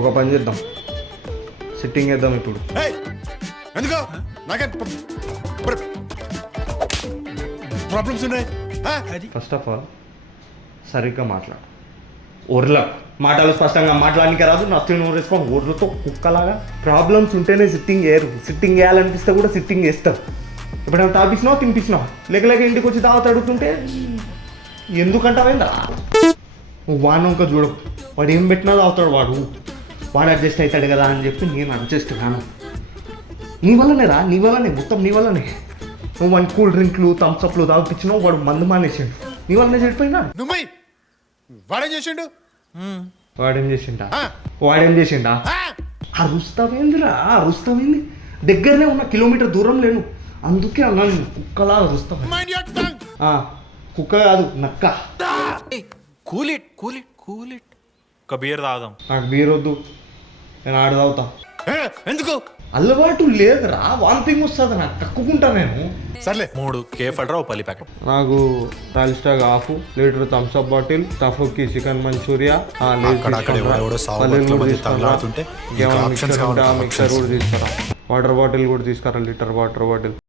ఒక పని చేద్దాం, సిట్టింగ్ వేద్దాం ఇప్పుడు. ఎందుకో నాకే ప్రాబ్లమ్స్ ఉన్నాయి. ఫస్ట్ ఆఫ్ ఆల్ సరిగ్గా మాట్లాడు. ఊర్లో మాటలు స్పష్టంగా మాట్లాడడానికి రాదు, నచ్చిన నువ్వు రెస్పాండ్. ఊర్లతో కుక్కలాగా ప్రాబ్లమ్స్ ఉంటేనే సిట్టింగ్ వేయరు. సిట్టింగ్ వేయాలనిపిస్తే కూడా సిట్టింగ్ వేస్తారు. ఎప్పుడైనా తాపిస్తున్నావు తినిపిస్తున్నావు, లేక ఇంటికి వచ్చి దావత్ అడుగుతుంటే ఎందుకంటావేందా? నువ్వు వాడిని ఇంకా చూడు, వాడు ఏం పెట్టినా తాగుతాడు. వాడు అడ్జస్ట్ అవుతాడు కదా అని చెప్పి నేను అడ్జస్ట్ కాను. నీ వల్లనే రా, నీ వల్లనే, మొత్తం నీ వల్లనే. నువ్వు వాడిని కూల్ డ్రింక్లు థమ్స్అప్లు తాగిపించినావు, వాడు మందు మానేసాడు. నీ వల్లనే చెడిపోయినా. నువ్వు వాడేం చేసిండు? వాడేం చేసిండా? అరుస్తావేందిరా, అరుస్తావేంది? దగ్గరనే ఉన్న కిలోమీటర్ దూరం లేను, అందుకే అన్నాను కుక్కలా అరుస్తావు. కుక్క కాదు, నక్క. కూల్ ఇట్ ఒక బీర్ తాగుదాం. నాకు బీర్ వద్దు, నేను ఆడ తాగుతా. ఎందుకు? అలవాటు లేదురా, వాంతింగ్ వస్తుంది నాకు, కక్కుకుంటా నేను. సర్లే 3 కేఫ్ అల్ట్రా, ఓ పల్లి ప్యాకెట్. నాకు Royal Stag half litre Thums Up bottle, టఫుకి చికెన్ మంచూరియా, మిక్సర్ కూడా తీసుకురా, వాటర్ బాటిల్ కూడా తీసుకురా, లీటర్ వాటర్ బాటిల్.